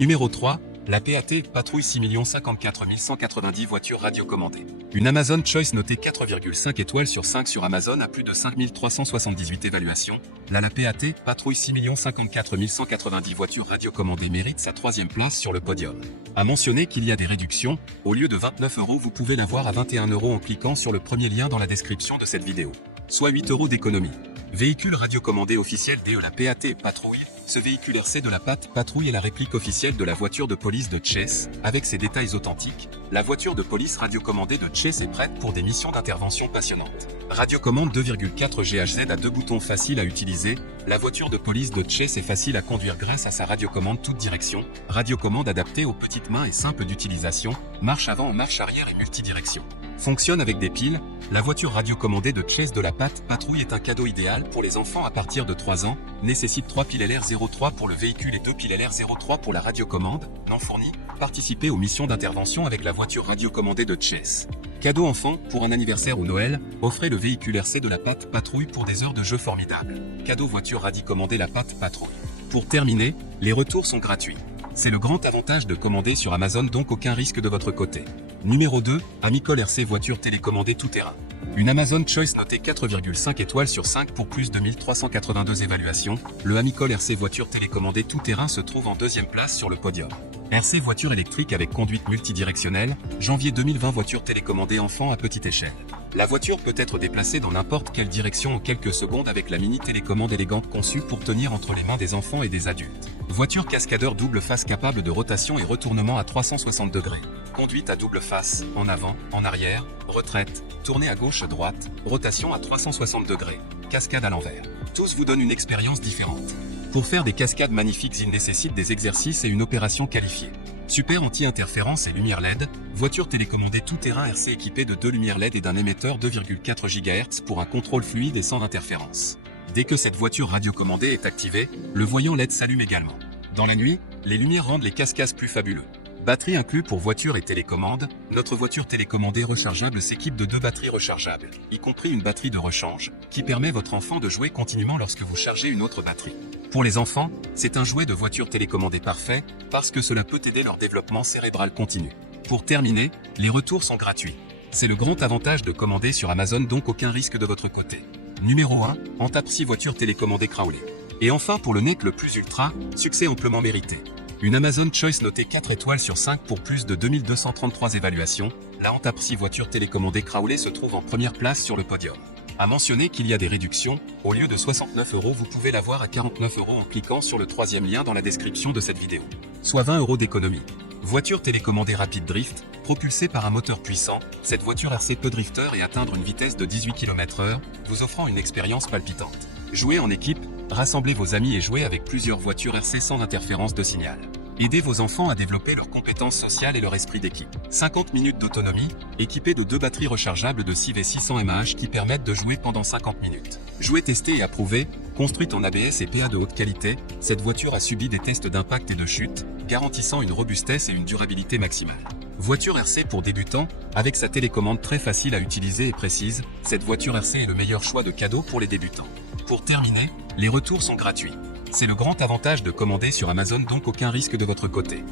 Numéro 3, la PAT Patrouille 6 54 190 voitures radiocommandées. Une Amazon Choice notée 4,5 étoiles sur 5 sur Amazon à plus de 5378 évaluations. La PAT Patrouille 6 54 190 voitures radiocommandées mérite sa 3e place sur le podium. À mentionner qu'il y a des réductions, au lieu de 29 € vous pouvez l'avoir à 21 € en cliquant sur le premier lien dans la description de cette vidéo. Soit 8 € d'économie. Véhicule radiocommandé officiel de la PAT Patrouille. Ce véhicule RC de la PAT Patrouille est la réplique officielle de la voiture de police de Chess. Avec ses détails authentiques, la voiture de police radiocommandée de Chess est prête pour des missions d'intervention passionnantes. Radiocommande 2,4 GHz à 2 boutons faciles à utiliser. La voiture de police de Chess est facile à conduire grâce à sa radiocommande toute direction. Radiocommande adaptée aux petites mains et simple d'utilisation. Marche avant, marche arrière et multidirection. Fonctionne avec des piles. La voiture radiocommandée de Chess de la PAT Patrouille est un cadeau idéal pour les enfants à partir de 3 ans. Nécessite 3 piles LR03 pour le véhicule et 2 piles LR03 pour la radiocommande. Non fourni. Participez aux missions d'intervention avec la voiture radiocommandée de Chess. Cadeau enfant, pour un anniversaire ou Noël, offrez le véhicule RC de la PAT Patrouille pour des heures de jeu formidables. Cadeau voiture radiocommandée la PAT Patrouille. Pour terminer, les retours sont gratuits. C'est le grand avantage de commander sur Amazon, donc aucun risque de votre côté. Numéro 2, Amicol RC voiture télécommandée tout-terrain. Une Amazon Choice notée 4,5 étoiles sur 5 pour plus de 1382 évaluations, le Amicol RC voiture télécommandée tout-terrain se trouve en 2e place sur le podium. RC voiture électrique avec conduite multidirectionnelle, janvier 2020 voiture télécommandée enfant à petite échelle. La voiture peut être déplacée dans n'importe quelle direction en quelques secondes avec la mini télécommande élégante conçue pour tenir entre les mains des enfants et des adultes. Voiture cascadeur double face capable de rotation et retournement à 360 degrés. Conduite à double face, en avant, en arrière, retraite, tournée à gauche-droite, rotation à 360 degrés, cascade à l'envers. Tous vous donnent une expérience différente. Pour faire des cascades magnifiques, il nécessite des exercices et une opération qualifiée. Super anti-interférence et lumière LED, voiture télécommandée tout-terrain RC équipée de 2 lumières LED et d'un émetteur 2,4 GHz pour un contrôle fluide et sans interférence. Dès que cette voiture radiocommandée est activée, le voyant LED s'allume également. Dans la nuit, les lumières rendent les cascades plus fabuleux. Batterie inclus pour voiture et télécommande, notre voiture télécommandée rechargeable s'équipe de 2 batteries rechargeables, y compris une batterie de rechange, qui permet à votre enfant de jouer continuellement lorsque vous chargez une autre batterie. Pour les enfants, c'est un jouet de voiture télécommandée parfait, parce que cela peut aider leur développement cérébral continu. Pour terminer, les retours sont gratuits. C'est le grand avantage de commander sur Amazon, donc aucun risque de votre côté. Numéro 1, Antapsi voiture télécommandée Crowley. Et enfin pour le net le plus ultra, succès amplement mérité. Une Amazon Choice notée 4 étoiles sur 5 pour plus de 2233 évaluations, la Antapsi voiture télécommandée Crowley se trouve en première place sur le podium. À mentionner qu'il y a des réductions, au lieu de 69 € vous pouvez l'avoir à 49 € en cliquant sur le 3e lien dans la description de cette vidéo. Soit 20 € d'économie. Voiture télécommandée rapide drift, propulsée par un moteur puissant, cette voiture RC peut drifter et atteindre une vitesse de 18 km/h, vous offrant une expérience palpitante. Jouez en équipe, rassemblez vos amis et jouez avec plusieurs voitures RC sans interférence de signal. Aidez vos enfants à développer leurs compétences sociales et leur esprit d'équipe. 50 minutes d'autonomie, équipée de 2 batteries rechargeables de 6 V 600 mAh qui permettent de jouer pendant 50 minutes. Jouer testé et approuvé, construite en ABS et PA de haute qualité, cette voiture a subi des tests d'impact et de chute, garantissant une robustesse et une durabilité maximale. Voiture RC pour débutants, avec sa télécommande très facile à utiliser et précise, cette voiture RC est le meilleur choix de cadeau pour les débutants. Pour terminer, les retours sont gratuits. C'est le grand avantage de commander sur Amazon, donc aucun risque de votre côté.